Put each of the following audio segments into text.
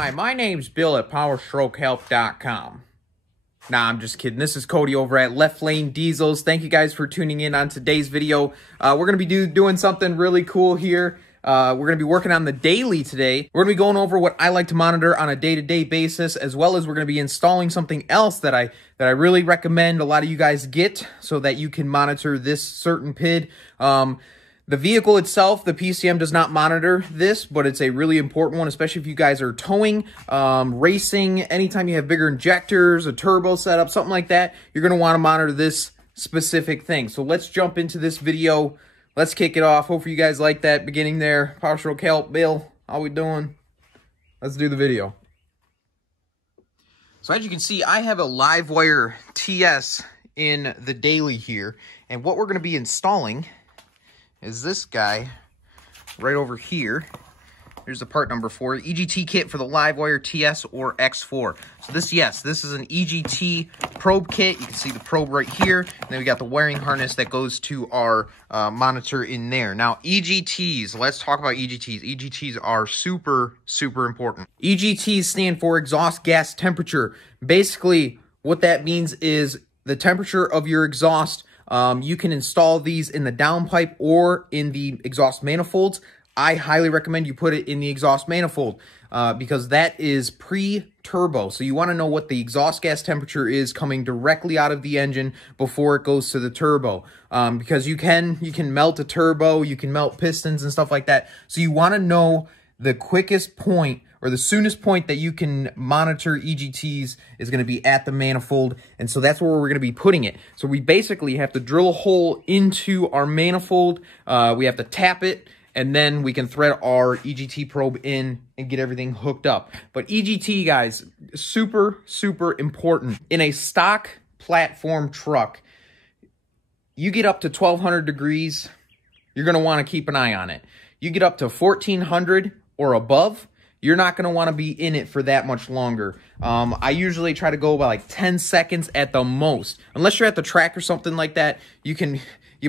Hi, my name's Bill at PowerstrokeHelp.com. Nah, I'm just kidding. This is Cody over at Left Lane Diesels. Thank you guys for tuning in on today's video. We're going to be doing something really cool here. We're going to be working on the daily today. We're going to be going over what I like to monitor on a day-to-day basis, as well as we're going to be installing something else that I really recommend a lot of you guys get so that you can monitor this certain PID. The vehicle itself, the PCM does not monitor this, but it's a really important one, especially if you guys are towing, racing, anytime you have bigger injectors, a turbo setup, something like that, you're going to want to monitor this specific thing. So let's jump into this video. Let's kick it off. Hopefully you guys like that beginning there. Powerstroke Help, Bill, how we doing? Let's do the video. So as you can see, I have a live wire TS in the daily here, and what we're going to be installing is this guy right over here. Here's the part number for it. EGT kit for the live wire TS or X4. So this is an EGT probe kit. You can see the probe right here. And then we got the wiring harness that goes to our monitor in there. Now, EGTs, let's talk about EGTs. EGTs are super, super important. EGTs stand for exhaust gas temperature. Basically, what that means is the temperature of your exhaust. You can install these in the downpipe or in the exhaust manifolds. I highly recommend you put it in the exhaust manifold because that is pre-turbo. So you want to know what the exhaust gas temperature is coming directly out of the engine before it goes to the turbo. Because you can melt a turbo, you can melt pistons and stuff like that. So you want to know the quickest point or the soonest point that you can monitor EGTs is going to be at the manifold, and so that's where we're going to be putting it. So we basically have to drill a hole into our manifold, we have to tap it, and then we can thread our EGT probe in and get everything hooked up. But EGT, guys, super, super important. In a stock platform truck, you get up to 1200 degrees, you're going to want to keep an eye on it. You get up to 1400 or above, you're not going to want to be in it for that much longer. I usually try to go by like 10 seconds at the most. Unless you're at the track or something like that, you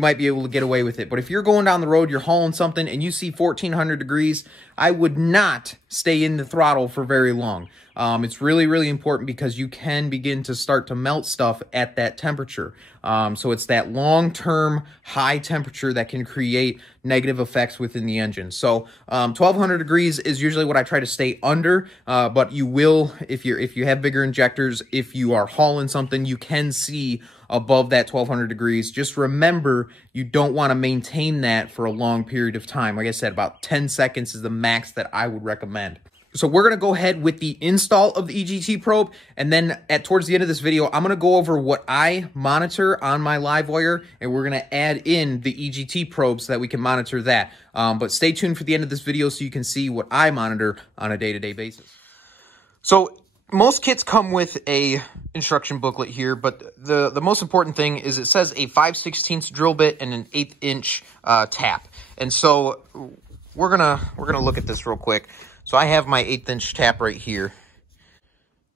might be able to get away with it. But if you're going down the road, you're hauling something, and you see 1400 degrees, I would not stay in the throttle for very long. It's really, really important because you can begin to start to melt stuff at that temperature. So it's that long-term high temperature that can create negative effects within the engine. So 1200 degrees is usually what I try to stay under, but you will, if you have bigger injectors, if you are hauling something, you can see above that 1200 degrees. Just remember, you don't want to maintain that for a long period of time. Like I said, about 10 seconds is the max that I would recommend. So we're going to go ahead with the install of the EGT probe, and then towards the end of this video, I'm going to go over what I monitor on my live wire, and we're going to add in the EGT probe so that we can monitor that. But stay tuned for the end of this video so you can see what I monitor on a day-to-day basis. So most kits come with a instruction booklet here, but the most important thing is it says a 5/16 drill bit and an 1/8 inch tap. And so we're gonna look at this real quick. So I have my 1/8 inch tap right here.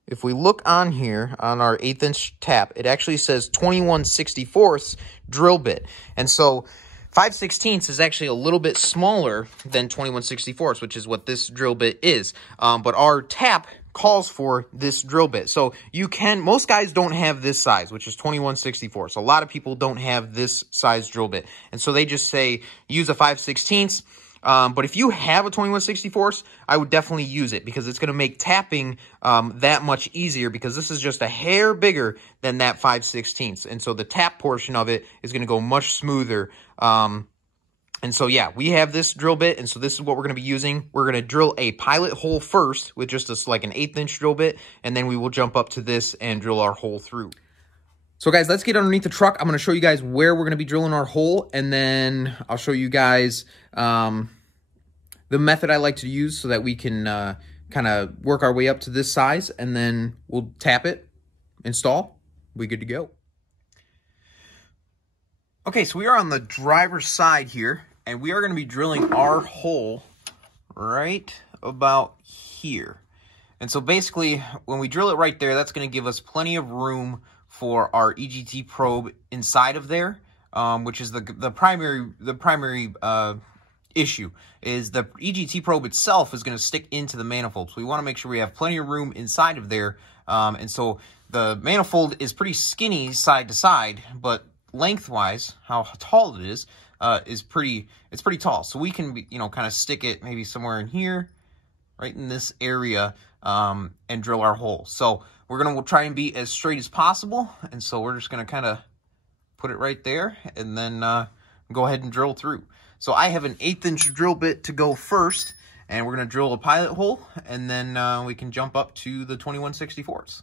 If we look on here on our 1/8 inch tap, it actually says 21/64 drill bit. And so 5/16 is actually a little bit smaller than 21/64, which is what this drill bit is. But our tap calls for this drill bit. So most guys don't have this size, which is 21/64. So a lot of people don't have this size drill bit. And so they just say, use a 5/16. But if you have a 21/64, I would definitely use it because it's going to make tapping that much easier because this is just a hair bigger than that 5/16. And so the tap portion of it is going to go much smoother. And so, yeah, we have this drill bit, and so this is what we're going to be using. We're going to drill a pilot hole first with just like an 1/8 inch drill bit, and then we will jump up to this and drill our hole through. So, guys, let's get underneath the truck. I'm going to show you guys where we're going to be drilling our hole, and then I'll show you guys the method I like to use so that we can kind of work our way up to this size, and then we'll tap it, install, we're good to go. Okay, so we are on the driver's side here, and we are going to be drilling our hole right about here. And so basically, when we drill it right there, that's going to give us plenty of room for our EGT probe inside of there, which is the primary issue is the EGT probe itself is going to stick into the manifold. So we want to make sure we have plenty of room inside of there. And so the manifold is pretty skinny side to side, but lengthwise, how tall it is pretty tall. So we can, you know, kind of stick it maybe somewhere in here, right in this area, and drill our hole. So we're going to try and be as straight as possible. And so we're just going to kind of put it right there and then go ahead and drill through. So I have an 1/8 inch drill bit to go first, and we're going to drill a pilot hole, and then we can jump up to the 21/64.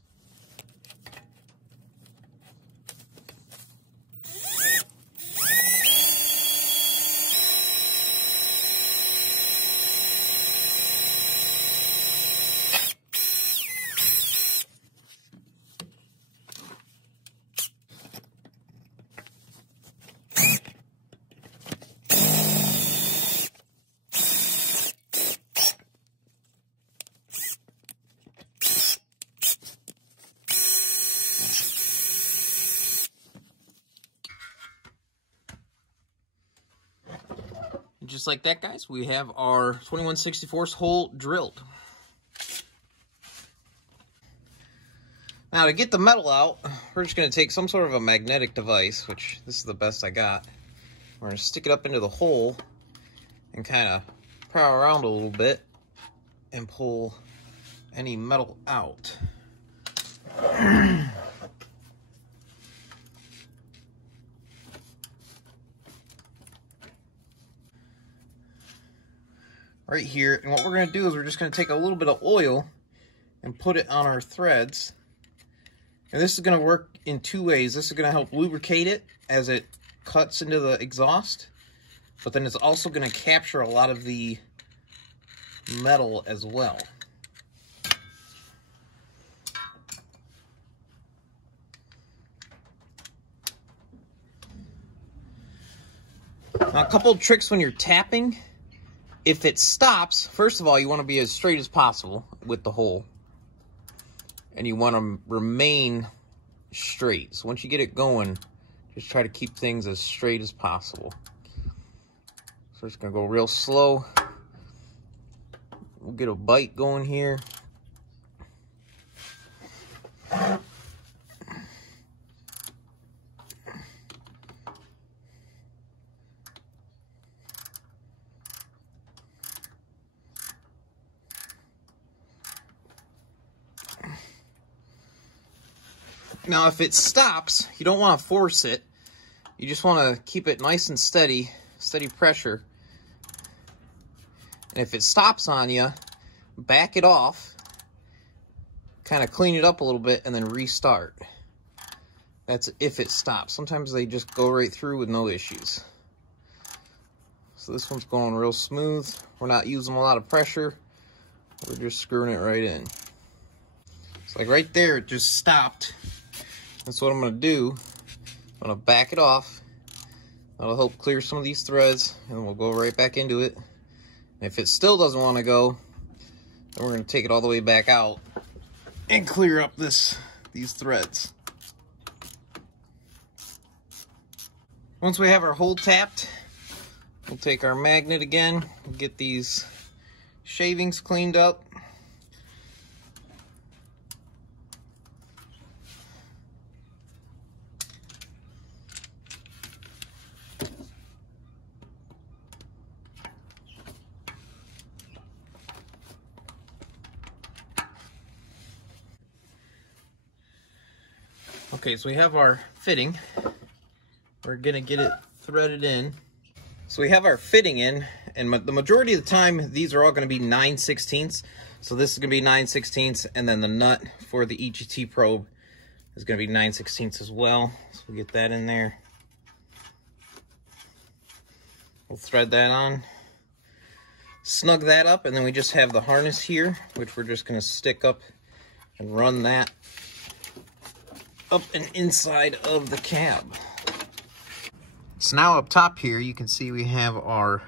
Just like that, guys, we have our 21/64 hole drilled. Now, to get the metal out, we're just going to take some sort of a magnetic device, which this is the best I got. We're going to stick it up into the hole and kind of prowl around a little bit and pull any metal out. Right here, and what we're going to do is we're just going to take a little bit of oil and put it on our threads. And this is going to work in 2 ways. This is going to help lubricate it as it cuts into the exhaust, but then it's also going to capture a lot of the metal as well. Now, a couple of tricks when you're tapping. If it stops, first of all, you want to be as straight as possible with the hole. And you want to remain straight. So once you get it going, just try to keep things as straight as possible. So it's going to go real slow. We'll get a bite going here. Now, if it stops, you don't want to force it. You just want to keep it nice and steady pressure. And if it stops on you, back it off, kind of clean it up a little bit, and then restart. That's if it stops. Sometimes they just go right through with no issues. So this one's going real smooth. We're not using a lot of pressure. We're just screwing it right in. It's like right there, it just stopped. That's what I'm going to do. I'm going to back it off. That'll help clear some of these threads, and we'll go right back into it. And if it still doesn't want to go, then we're going to take it all the way back out and clear up these threads. Once we have our hole tapped, we'll take our magnet again and get these shavings cleaned up. Okay, so we have our fitting. We're gonna get it threaded in. So we have our fitting in, and the majority of the time, these are all gonna be 9/16. So this is gonna be 9/16, and then the nut for the EGT probe is gonna be 9/16 as well. So we'll get that in there. We'll thread that on, snug that up, and then we just have the harness here, which we're just gonna stick up and run that up and inside of the cab. So now up top here, you can see we have our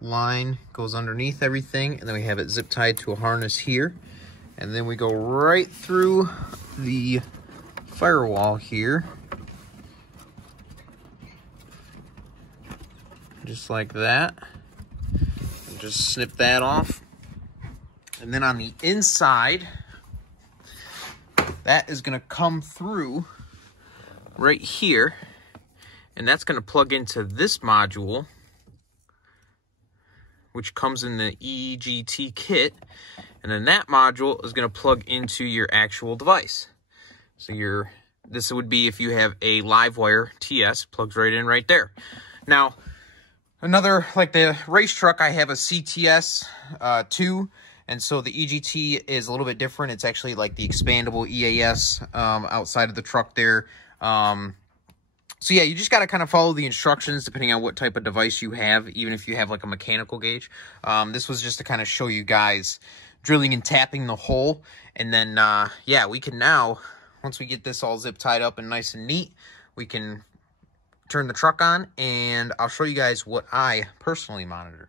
line goes underneath everything, and then we have it zip tied to a harness here. And then we go right through the firewall here. Just like that. just snip that off. And then on the inside, that is going to come through right here. And that's going to plug into this module, which comes in the EGT kit. And then that module is going to plug into your actual device. So this would be if you have a live wire TS, plugs right in right there. Now, another, like the race truck, I have a CTS 2, and so the EGT is a little bit different. It's actually like the expandable EAS outside of the truck there. So yeah, you just got to kind of follow the instructions depending on what type of device you have, even if you have like a mechanical gauge. This was just to kind of show you guys drilling and tapping the hole. And then, yeah, we can now, once we get this all zip tied up and nice and neat, we can turn the truck on and I'll show you guys what I personally monitor.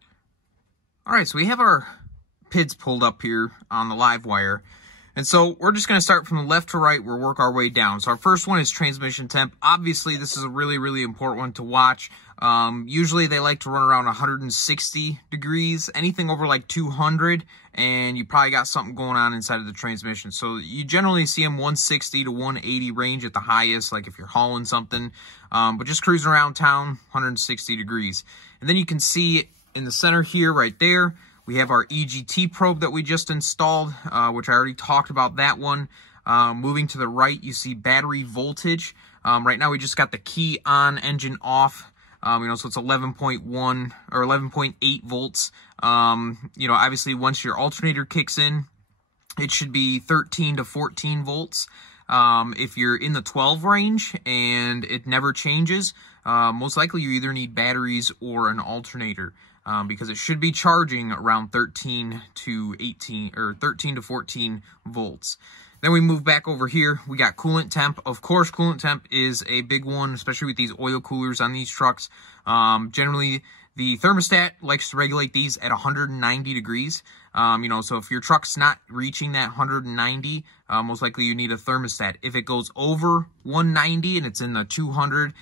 All right, so we have our PIDs pulled up here on the live wire. And so we're just going to start from the left to right. We'll work our way down. So our first one is transmission temp. Obviously, this is a really, really important one to watch. Usually they like to run around 160 degrees, anything over like 200, and you probably got something going on inside of the transmission. So you generally see them 160 to 180 range at the highest, like if you're hauling something, but just cruising around town, 160 degrees. And then you can see in the center here, right there, we have our Egt probe that we just installed, which I already talked about that one. Moving to the right, you see battery voltage. Right now we just got the key on, engine off. So it's 11.1 or 11.8 volts. Obviously once your alternator kicks in, it should be 13 to 14 volts. If you're in the 12 range and it never changes, most likely you either need batteries or an alternator. Because it should be charging around 13 to 14 volts. Then we move back over here. We got coolant temp. Of course, coolant temp is a big one, especially with these oil coolers on these trucks. Generally, the thermostat likes to regulate these at 190 degrees. So if your truck's not reaching that 190, most likely you need a thermostat. If it goes over 190 and it's in the 200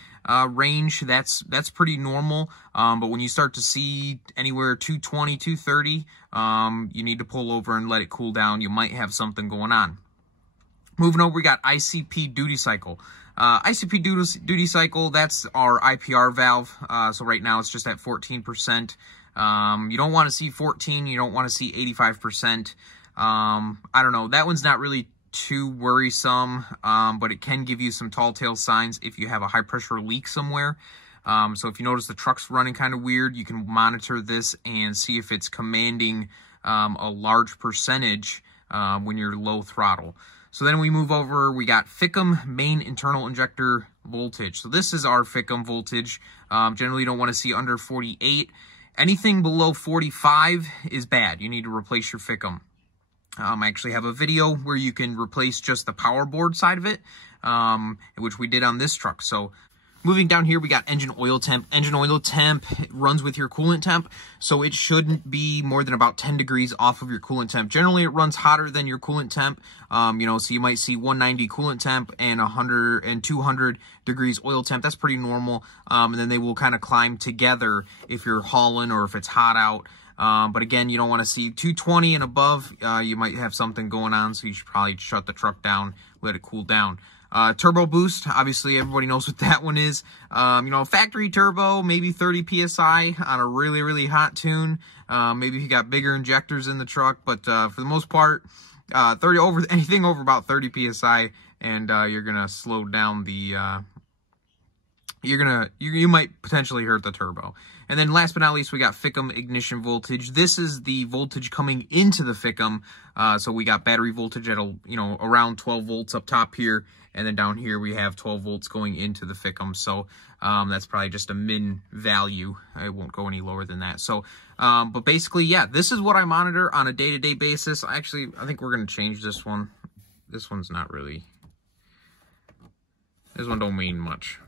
range, that's pretty normal. But when you start to see anywhere 220, 230, you need to pull over and let it cool down. You might have something going on. Moving over, we got ICP duty cycle. ICP duty cycle, that's our IPR valve. So right now it's just at 14%. You don't want to see 14, you don't want to see 85%. I don't know, that one's not really too worrisome, but it can give you some tall tale signs if you have a high pressure leak somewhere. So if you notice the truck's running kind of weird, you can monitor this and see if it's commanding a large percentage when you're low throttle. So then we move over, we got FICM, main internal injector voltage. So this is our FICM voltage. Generally you don't want to see under 48. Anything below 45 is bad. You need to replace your FICM. I actually have a video where you can replace just the power board side of it, which we did on this truck. So moving down here, we got engine oil temp. Engine oil temp runs with your coolant temp, so it shouldn't be more than about 10 degrees off of your coolant temp. Generally, it runs hotter than your coolant temp, so you might see 190 coolant temp and 100 and 200 degrees oil temp. That's pretty normal, and then they will kind of climb together if you're hauling or if it's hot out. But again, you don't want to see 220 and above. You might have something going on, so you should probably shut the truck down, let it cool down. Turbo boost, obviously everybody knows what that one is. Factory turbo, maybe 30 PSI on a really, really hot tune. Maybe if you got bigger injectors in the truck, but for the most part, anything over about 30 PSI, and you're gonna slow down the you might potentially hurt the turbo. And then last but not least, we got FICM ignition voltage. This is the voltage coming into the FICM. So we got battery voltage at around 12 volts up top here, and then down here we have 12 volts going into the FICM. So that's probably just a min value. It won't go any lower than that. So, but basically, yeah, this is what I monitor on a day-to-day basis. I think we're gonna change this one. This one's not really. This one don't mean much.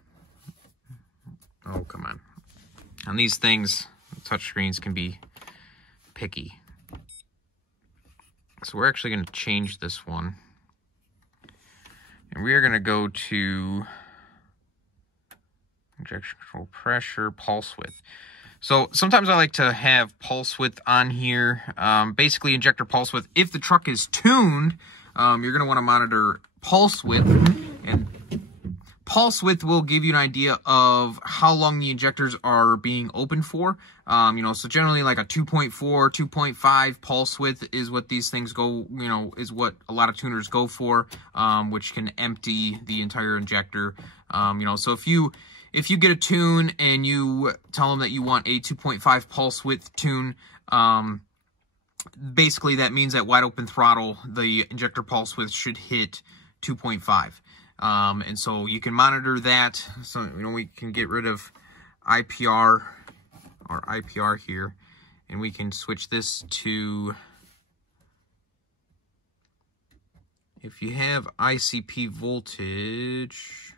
Oh, come on. On these things, touchscreens can be picky. So we're actually going to change this one. And we are going to go to injection control pressure, pulse width. So sometimes I like to have pulse width on here, basically injector pulse width. If the truck is tuned, you're going to want to monitor pulse width, and pulse width will give you an idea of how long the injectors are being open for. You know, so generally like a 2.4, 2.5 pulse width is what these things go, you know, is what a lot of tuners go for, which can empty the entire injector. You know, so if you get a tune and you tell them that you want a 2.5 pulse width tune, basically that means at wide open throttle, the injector pulse width should hit 2.5. And so you can monitor that. So, you know, we can get rid of IPR or IPR here, and we can switch this to, if you have Icp voltage,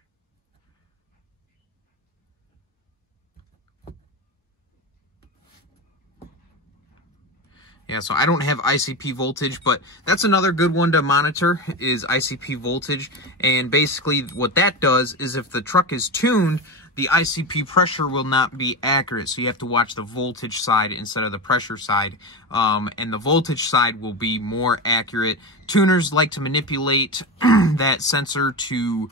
yeah, so I don't have Icp voltage, but that's another good one to monitor is Icp voltage. And basically what that does is if the truck is tuned, the Icp pressure will not be accurate. So you have to watch the voltage side instead of the pressure side. And the voltage side will be more accurate. Tuners like to manipulate that sensor to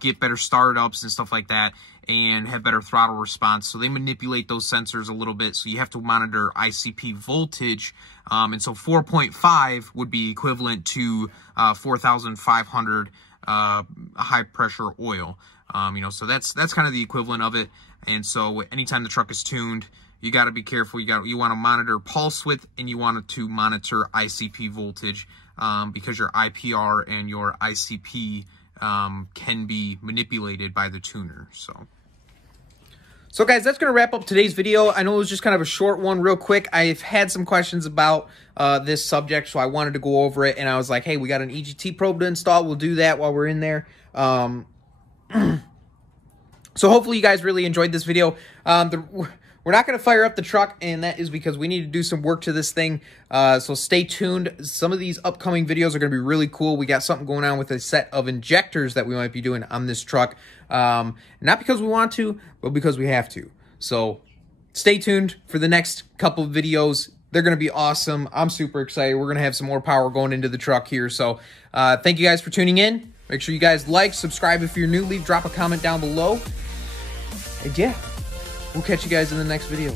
get better startups and stuff like that, and have better throttle response. So they manipulate those sensors a little bit. So you have to monitor Icp voltage. And so 4.5 would be equivalent to 4,500 high pressure oil. You know, so that's kind of the equivalent of it. And so anytime the truck is tuned, you got to be careful. You want to monitor pulse width, and you want to monitor Icp voltage, because your IPR and your Icp can be manipulated by the tuner. So guys, that's going to wrap up today's video. I know it was just kind of a short one, real quick. I've had some questions about this subject, so I wanted to go over it, and I was like, hey, we got an Egt Probe to install. We'll do that while we're in there. So hopefully you guys really enjoyed this video. We're not going to fire up the truck, and that is because we need to do some work to this thing. So stay tuned. Some of these upcoming videos are going to be really cool. We got something going on with a set of injectors that we might be doing on this truck. Not because we want to, but because we have to. So stay tuned for the next couple of videos. They're going to be awesome. I'm super excited. We're going to have some more power going into the truck here. So thank you guys for tuning in. Make sure you guys like, subscribe if you're new, drop a comment down below. And yeah, we'll catch you guys in the next video.